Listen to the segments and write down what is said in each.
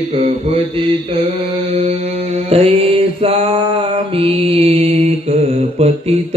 कपतित तैसा मी पतित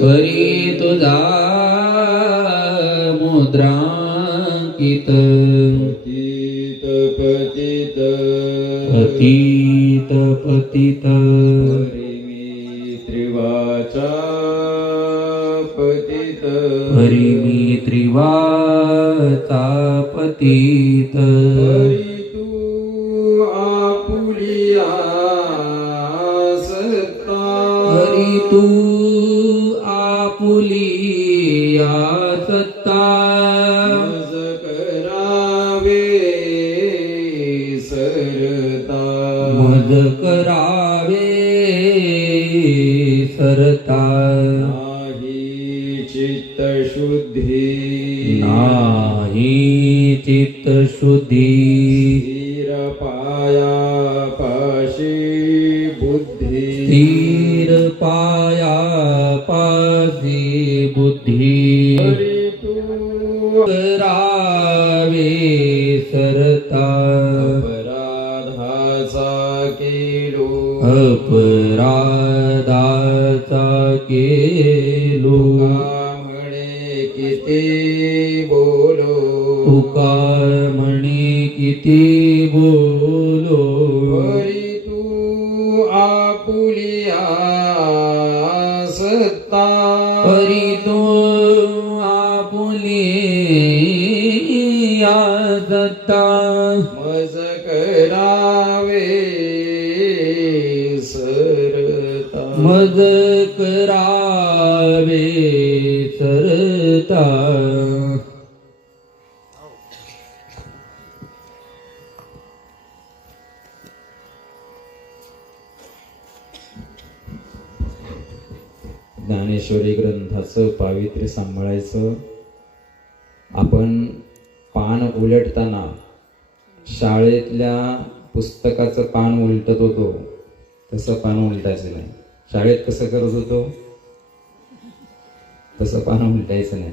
हरी तुझा मुद्रांकित. पतित पतित. पतित पतित. हरिमी त्रिवाचा पतित. हरी मी त्रिवाचा पतित. चित्तशुद्धी नाही चित्तशुद्धी स्थिर पाया पाशी बुद्धी मज करावे सरता। मज करावे सरता। ज्ञानेश्वरी ग्रंथाचं पावित्र्य सांभाळायचं. आपण पान उलटताना शाळेतल्या पुस्तकाचं पान उलटत होतो. तसं पान उलटायचं नाही. शाळेत कसं करत होतो? तसं पान उलटायचं नाही.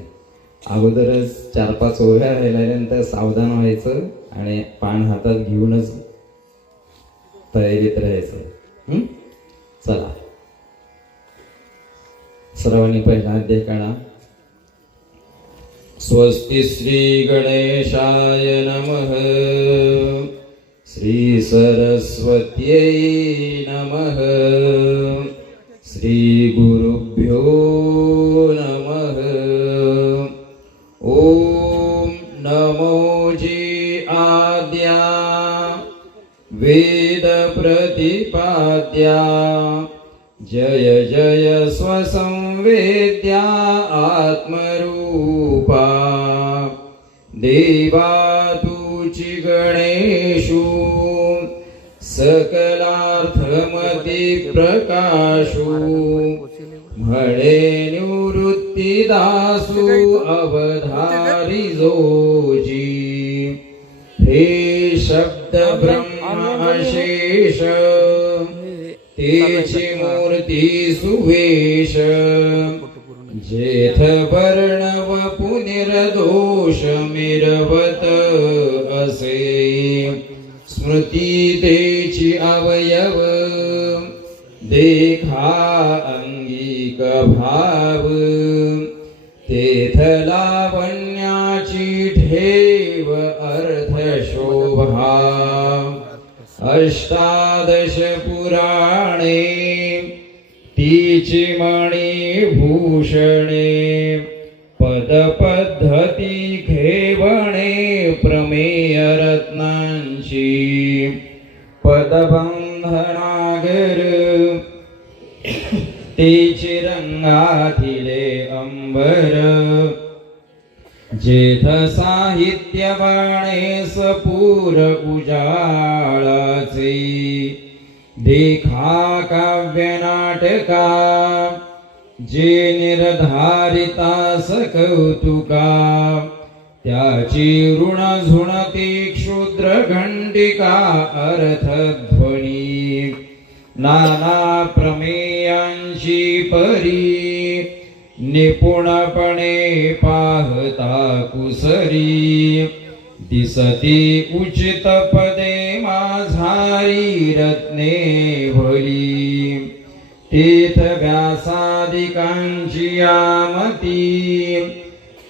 अगोदरच चार पाच ओव्या राहिल्यानंतर सावधान व्हायचं आणि पान हातात घेऊनच तयारीत राहायचं. चला. सर्वांनी पहिला अध्याय काढा. स्वस्ति श्री गणेशाय नमः। श्री सरस्वत्यै नमः। श्री गुरुभ्यो नमः। ॐ नमो जी आद्या। वेदप्रतिपाद्या। जय जय स्वसंवेद्या आत्मरू देवा तुची गणेशू सकलार्थमती प्रकाशू म्हणे निवृत्ती दासू अवधारी जोजी. हे शब्द ब्रह्माशेष तेची मूर्ती सुवेश जेथ वर्ण निर्दोष मिरवत असे. स्मृती तेची अवयव देखा अंगिक भाव. तेथला लावण्याची ठेव अर्थ शोभा अष्टादश पुराणे तीची मणी भूषणे रत्नांशी रत्नांची पदबंधनागर ते रंगाथिले अंबर जेथ साहित्य बाणे सपूर उजाळाचे देखा काव्य नाटका जे निर्धारितास कौतुका त्याची ऋण झुणती क्षुद्र घंटिका अर्थध्वनी नाना प्रमेयांची परी निपुणपणे पाहता कुसरी. दिसती उचित पदे माझारी रत्ने भली. तेथ व्यासादिकांची यामती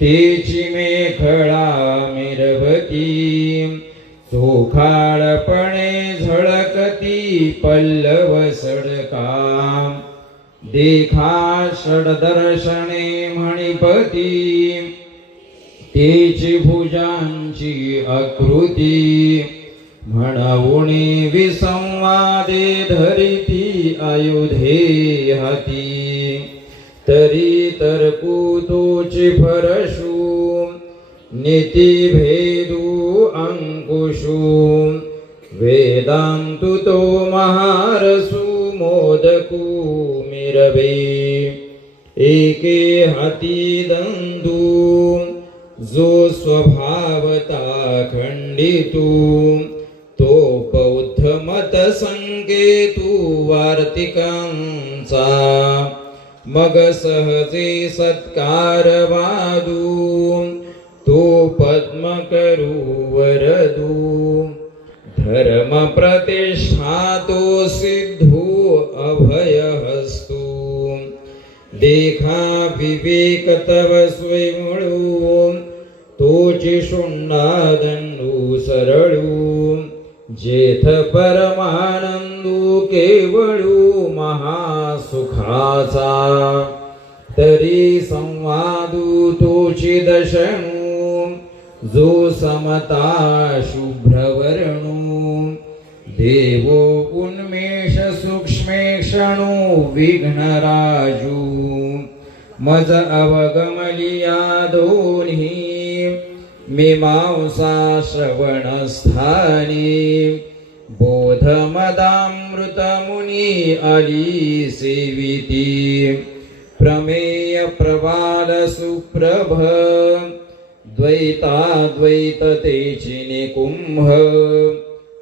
तेची मेखळा मिरवती. चोखाळपणे झळकती पल्लव सडका. देखा षडदर्शने मणिपती तेची भुजांची आकृती. म्हणवुनी विसंवादे धरिती अयोध्ये हाती. तरी तर कुतोची फरशू निति भेदू अंकुशू। वेदांतु तो महारसु मोदकु मिरवे। एके हती दंदू जो स्वभावता खंडितू तो बौद्ध मत वार्तिकांचा मग सहजे सत्कार वादू तो पद्म करू वरदू धर्म प्रतिष्ठा तो सिद्धू अभयहस्तु। देखा विवेक तव स्वयं तोची शुंडादंडू सरळू। जेथ परमानंदू केवळू महासुखाचा। तरी संवादू तोची दशणू जो समता शुभ्रवर्णो देवो उन्मेष सूक्ष्मेक्षणू विघ्नराजू। मज अवगमलिया दोन्ही मीमांसा श्रवणस्थानी। बोधमदामृतमुनी अली सेविती। प्रमेय प्रबाल सुप्रभ द्वैताद्वैततेची कुंभ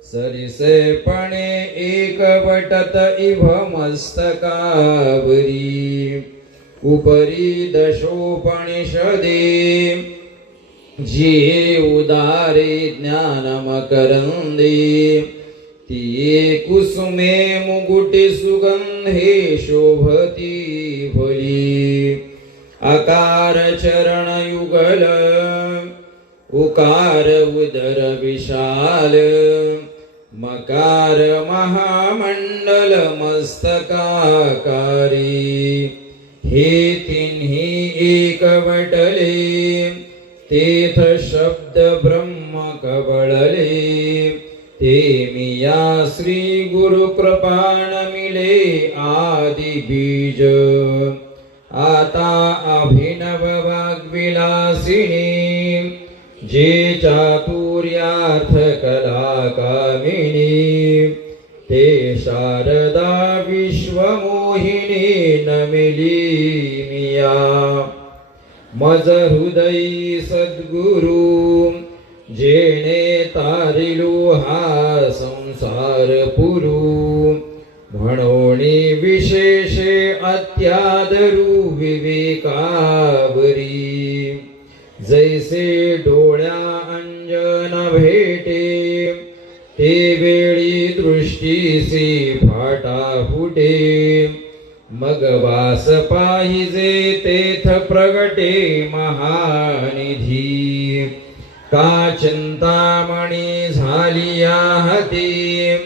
सरिसेपणे एकवटत इव मस्तकावरी। उपरी दशोपनिषदे। जे उदारे ज्ञानमकरन्दे। तिये कुसुमे मुकुटे सुगन्धे शोभती भली। अकारचरण उकार उदर विशाल मकार महामंडल मस्तकाकारी। हे तिन्ही एक वटले तेथ शब्द ब्रह्म कवळले। ते मिया श्री गुरु कृपाण मिले आदि बीज। आता अभिनव वाग्विलासिनी चातुर्यार्थकलाकामिनी कला ते शारदा विश्वमोहिनी नमिली मिया। मज हृदयी सद्गुरु जेणे तारिलो हा संसार पुरु। म्हणून विशेषे अत्यादरू विवेकावरी। जैसे डोळ्या दृष्टीसी फाटा फुटे मग वास पाहिजे तेथ प्रगटे महानिधी. का चिंतामणी झाली हाती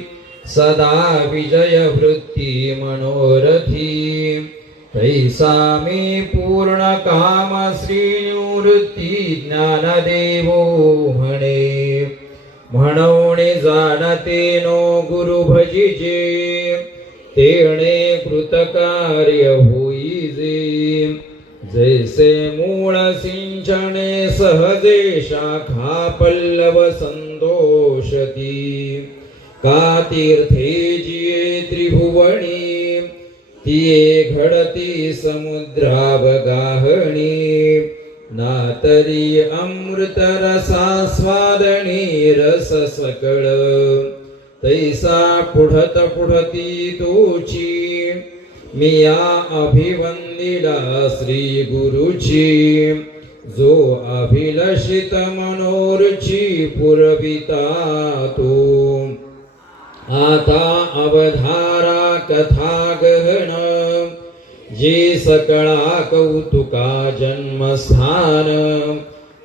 सदा विजय वृत्ती मनोरथी. तैसा मी पूर्ण काम श्रीनिवृत्ती ज्ञानदेवो म्हणे. म्हणवणे जाणते नो गुरु भजीजे. तेणे कृतकार्य होईजे जैसे मूळ सिंचने सहजे शाखा पल्लव संतोषती का तीर्थे जिये त्रिभुवनी. तिये घडती समुद्रावगाहणी. ना तरी अमृत रसास्वादणी रस सकळ तैसा पुढत पुढती तोची। मिया अभिवंदिला श्री गुरुची जो अभिलषित मनोरची पुरविता तो। आता अवधारा कथा गहना। जे सकळा कौतुका जन्मस्थान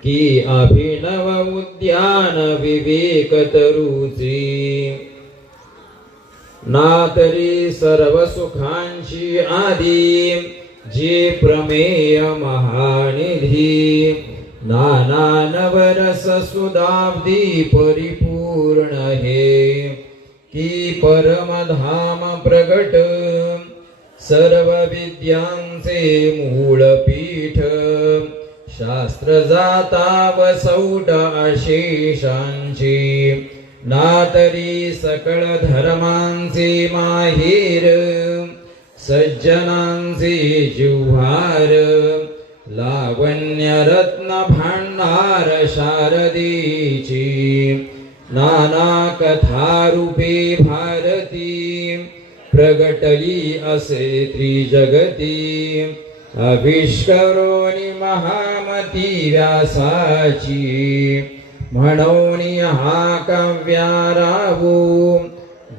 की अभिनव उद्यान विवेक तरुची. ना तरी सर्व सुखांची आदी जे प्रमेय महानिधी. नाना नवरस सुदाब्दी परिपूर्ण हे की परमधाम प्रगट सर्व विद्यांचे मूळ पीठ शास्त्र जाता वसौट अशेषांची नातरी सकळ धर्मांचे माहेर. सज्जनांचे जिव्हार. लावण्य रत्न भांडार शारदेची. नाना कथारूपे भा प्रगटली असे त्रिजगती. अभिष्करोनी महामती व्यासाची. म्हणून हा काव्यारावू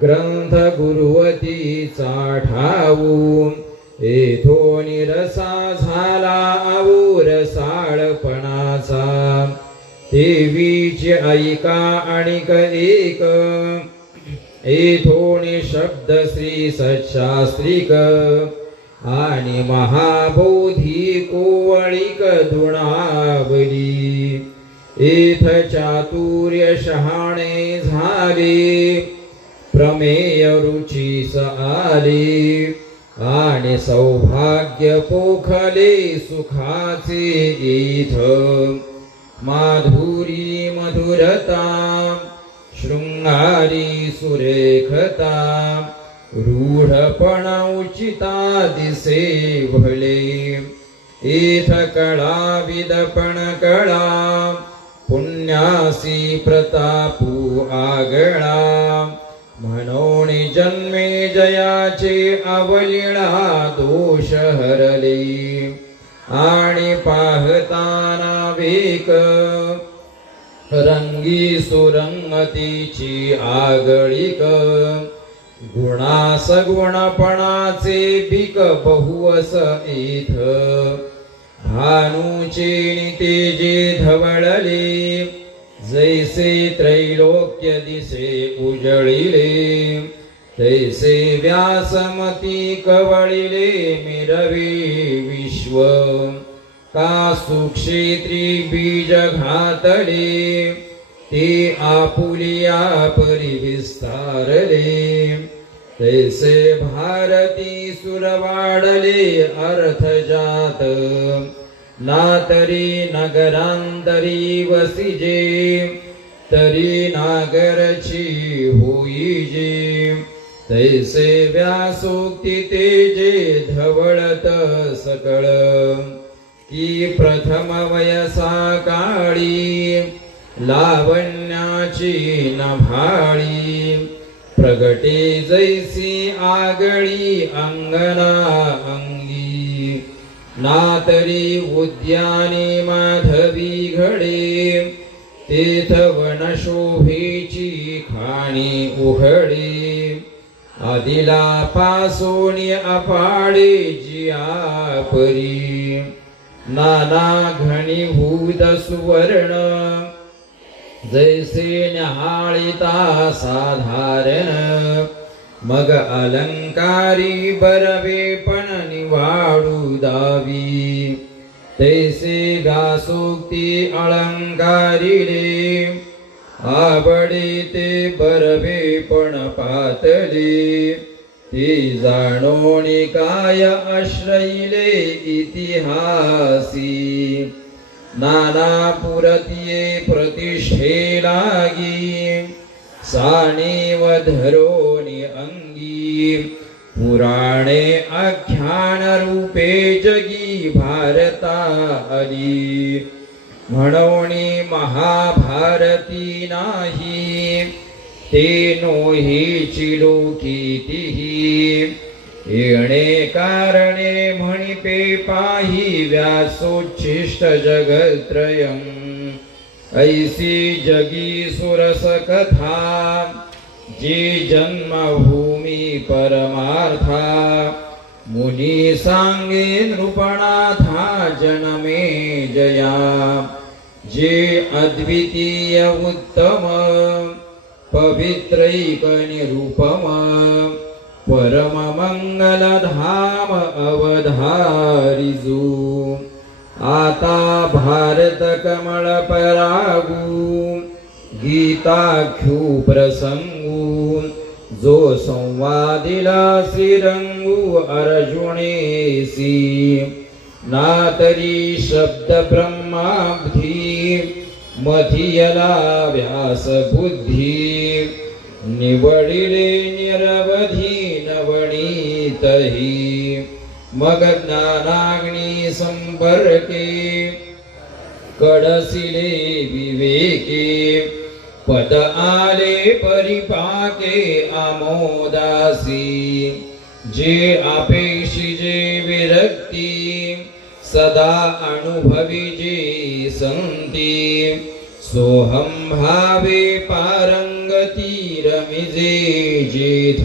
ग्रंथ गुरुवती ठावू येथो निरसा झाला आऊर साळपणाचा. देवीचे ऐका आणिक एक. येथोनी शब्द श्री सशास्त्रिक आणि महाबोधी कोवळिक दुणावली. एथ चातुर्य शहाणे झाले प्रमेय रुचीस आले आणि सौभाग्य पोखले सुखाचे एथ. माधुरी मधुरता शृंगारी सुरेखता रूढपण उचिता दिसे भले एथ कळा विदपण कळा पुण्यासी प्रतापू आगळा. म्हणून जन्मे जयाचे अवलिळा दोष हरले. आणि पाहताना वेक रंगी सुरंगतीची आगळीक. गुणा सगुणपणाचे बिक बहुवस इथ. भानुचे तेजे धवळले जैसे त्रैलोक्य दिसे उजळिले. तैसे व्यासमती कवळिले मिरवे विश्व. सुक्षेत्री बीज घातले ते आपुलिया परिविस्तारले तैसे भारती सुरवाडले अर्थ जात ना तरी नगरांतरी वसिजे तरी नागरची होईजे तैसे व्यासोक्ती तेजे धवळत सकळ की प्रथम वयसा काळी लावण्याची नभाळी प्रगटे जैसी आगळी अंगना अंगी. नातरी उद्याने माधवी घडे तेथ वनशोभेची खाणी उघडे. आदिला पासोनी अपाडे जिया परी नाना घणीभूत सुवर्ण. जैसे न्याहाळिता साधारण. मग अलंकारी बरवे पण निवाडू दावी. तैसे गासोक्ती अलंकारी रे आवडे ते बरवे पण पातळी. ते जाणोनी काय आश्रयिले इतिहासी. नाना पुरतिये प्रतिष्ठे लागी. साणीव धरोणी अंगी. पुराणे आख्यान रूपे जगी भारता अली. म्हणोनी महाभारती नाही. ते हि लोकीतीही येणे कारणे म्हणिपे पाही व्यासोच्छिष्ट जगत्रयम् ऐसी जगी सुरस कथा जी जन्मभूमी परमार्था. मुनी सांगे नृपणाथा जनमे जया. जे अद्वितीय उत्तम पवित्रैक निरूपम परम मंगल धाम अवधारिजू। आता भारत कमळ परागू गीताख्यू प्रसंगू जो संवादिला श्रीरंगू अर्जुनेसी। नातरी शब्द ब्रह्माब्धी मथियला व्यास बुद्धी निवडिले निरवधी नवणीतही मग ज्ञानाग्नी संपर्के। कडसिले विवेके। पद आले परिपाके आमोदासी। जे अपेक्षी जे विरक्ती सदा अनुभवी जे संती। सोहम भावे पारं जे जेथ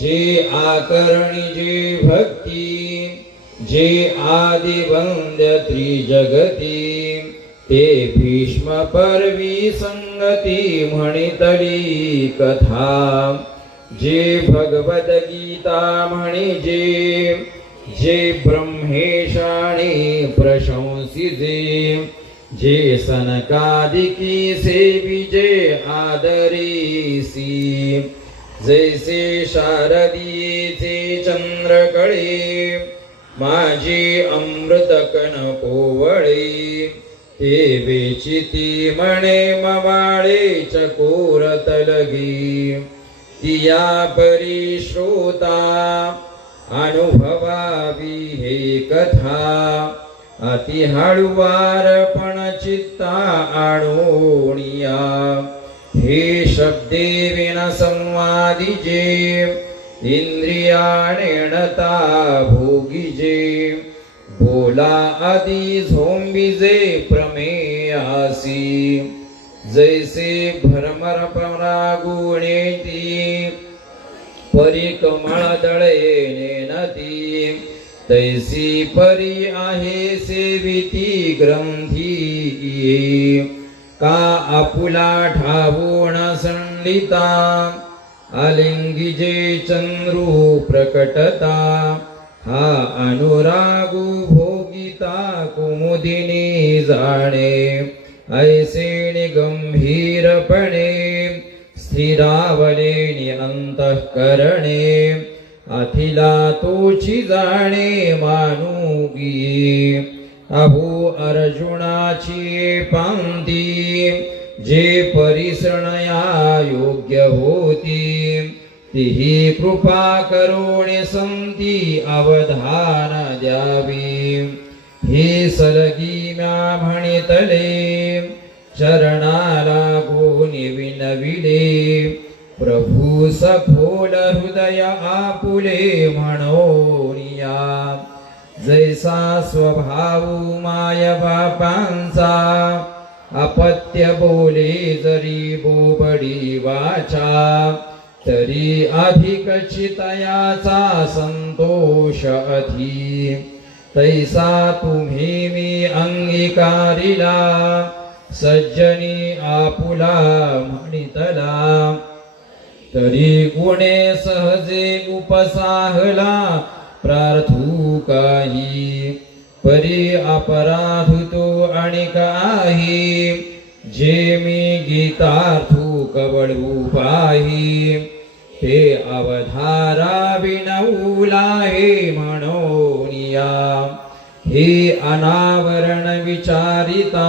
जे आकर्णी जे भक्ती जे आदि वंद्य त्रिजगती ते भीष्म परवी संगती म्हणितली कथा. जे भगवद गीता म्हणे जे जे प्रशंसिजे. जे सनकादिकी से सेविजे आदरीसी जैसे शारदीचे चंद्रकळे माझी अमृतकन पोवळे ते वेचिती म्हणे मवाळे चकोर तलगी. तिया परी श्रोता अनुभवावी हे कथा. अति हळुवार पण चित्ता आणोनिया. हे शब्दे विन संवादिजे इंद्रियाणेणता भोगिजे बोला आदी झोंबिजे प्रमेयासी जैसे भ्रमर परागुणे ती परिकमळ दळे नेनती. तैसी परी आहे सेविती ग्रंथी. का आपुला ठावोण संडिता? आलिंगिजे चंद्रू प्रकटता. हा अनुरागू भोगिता कुमुदिनी जाणे. ऐसे गंभीरपणे स्थिरावले अंतःकरणे अथिला तोची जाणे मानुगी. अभू अर्जुनाची पांती जे परिसृणया योग्य होती. तिही कृपा करुणे संती अवधान द्यावी. हे सलगी म्या म्हणितले चरणाला गोनी विनविले. प्रभू सखोल हृदय आपुले म्हणोनिया. जैसा स्वभाव माय बापांचा अपत्य बोले जरी बोबडी वाचा तरी अधिक चितयाचा संतोष अधी. तैसा तुम्ही मी अंगीकारिला सज्जनी आपुला म्हणितला. तरी गुणे सहजे उपसाहला प्रार्थू काही? परी अपराधतो आणि काही? जे मी गीतार्थू कबळू पाही? ते अवधारा विनवूला हे म्हणोनिया? हे अनावरण विचारिता?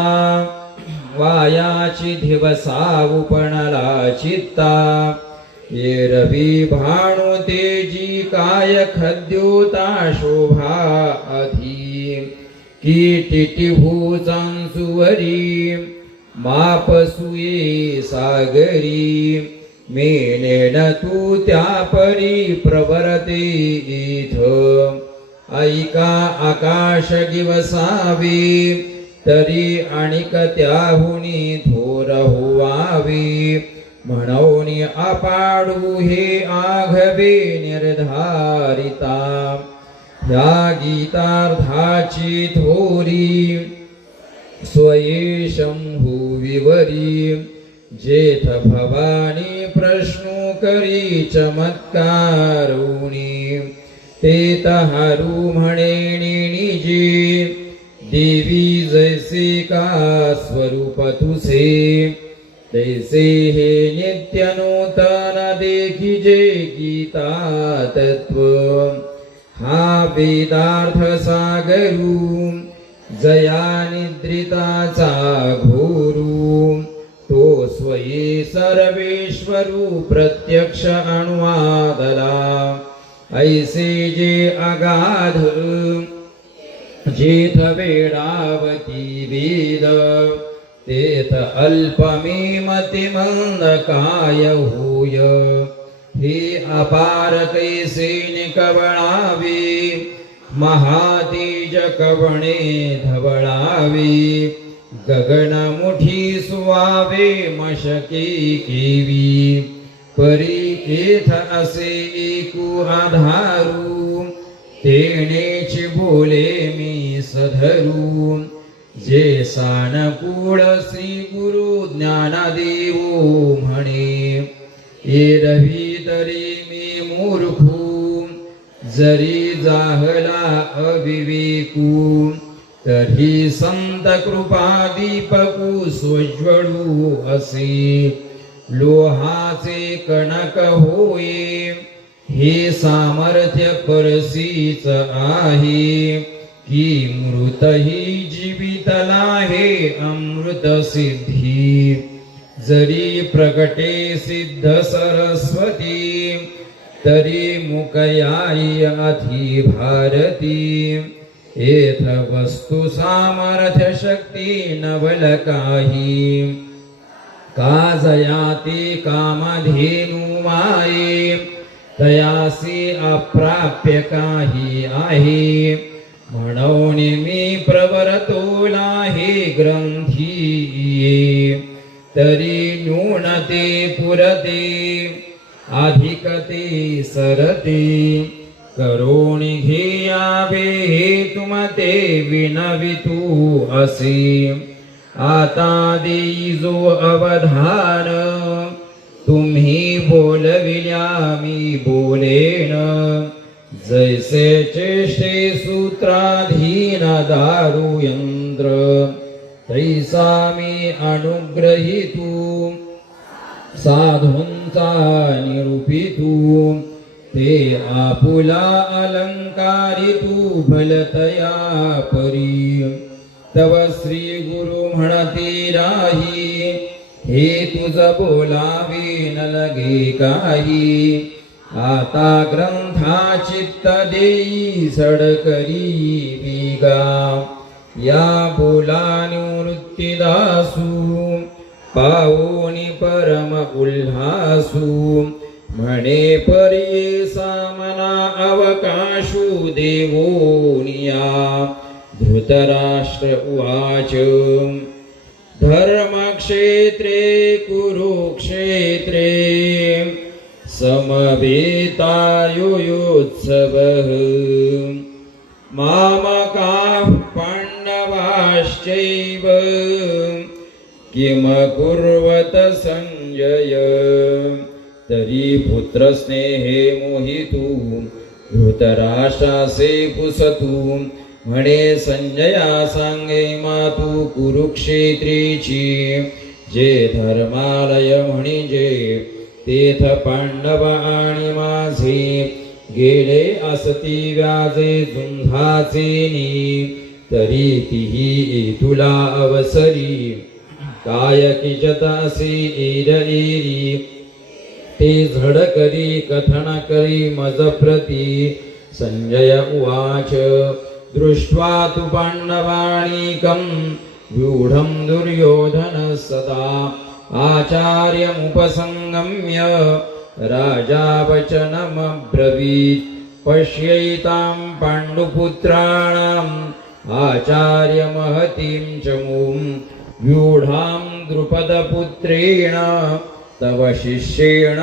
वायाची दिवसा उपणला चित्ता? ये रवी भाणु तेजी काय खद्योता शोभा अधी. की टिटिभू चांसुवरी मापसुये सागरी मेनेन तू त्या परी प्रवरते इथ. ऐका आकाश गिवसावी तरी आणिक त्याहुनी थोर होवावी. म्हणून अपाडू हे आघवे निर्धारिता. ह्या गीतार्थाची थोरी स्वये शंभू विवरी. जेथ भवानी प्रश्नो करी चमत्कारुणी. ते तहारू म्हणे निजी देवी जैसे का स्वरूप तुसे तैसे हे नित्य नूतन देखी जे गीता तत्व हा वेदार्थ सागरू जया निद्रिताचा घोरू तो स्वये सर्वेश्वरू प्रत्यक्ष अणुवादला ऐसे जे अगाध जेथ वेडावती वेद। तेथ अल्पमीमती मंद काय होय हे अपार कैसे कवळावी महातीज कवणे धवळावी। गगन मुठी सुवावे मशके केवी परी एथ असे एकू आधारू। तेणेची बोले मी सधरू। जे सानकूळ श्री गुरु ज्ञानदेव म्हणे एरवी तरी मी मूर्खू जरी जाहला अविवेकू तरी संत कृपा दीपकू सोज्वळू असे लोहाचे कणक होये हे सामर्थ्य परसीच आहे की मृतही जीवी लाहे अमृत सिद्धि जरी प्रकटे सिद्ध सरस्वती तरी मुकयाय अधि भारती। एथ एवस्तु सामर्थ्यशक्ति नवलकाहि। काजयाति कामधेनु मायि तयासि अप्राप्य काहि आही। म्हणून मी प्रवरतोला हे ग्रंथी तरी न्यूनते पुरते अधिकते सरते. करोणी घेयावे हे तुमते विनवितू असे. आता देई जो अवधान तुम्ही बोलविल्या मी बोलेन. जैसे चेष्टे सूत्राधीन दारू यंत्र तैसा मी अनुग्रहितू साधूंचा निरूपितू ते आपुला अलंकारितू भलतया परी। तव श्री गुरु म्हणती राही हे तुझ बोलावे न लगे काही। आता ग्रंथा चित्त देई सडकरी बिगा. या बोलानिवृत्तीदासू पाऊनी परम उल्हासू म्हणे परी सामना अवकाशू देवोनिया. धृतराष्ट्र उवाच. धर्मक्षेत्रे कुरुक्षेत्रे समवेतायुयोत्सवः। मामकाः पाण्डवाश्चैव। किमकुर्वत सञ्जय तरी पुत्रस्नेहे मोहितू। धृतराशासे पुसतु। म्हणे संजया सांगे मातू कुरुक्षेत्रीची। जे धर्मालय म्हणजे तेथ पांडव आणि माझे गेले असती व्याजे झुंझाचेनी तरी तीही तुला अवसरी. काय किजत असे एर एरी? ते झड करी कथन करी मज प्रती. संजय उवाच दृष्ट्वा तु पाण्डवाणीकं व्यूढं दुर्योधन सदा. आचार्यमुपसङ्गम्य राजा वचनमब्रवीत् पश्यैतां पाण्डुपुत्राणाम् आचार्यमहतीं च मूं व्यूढां द्रुपदपुत्रेण तव शिष्येण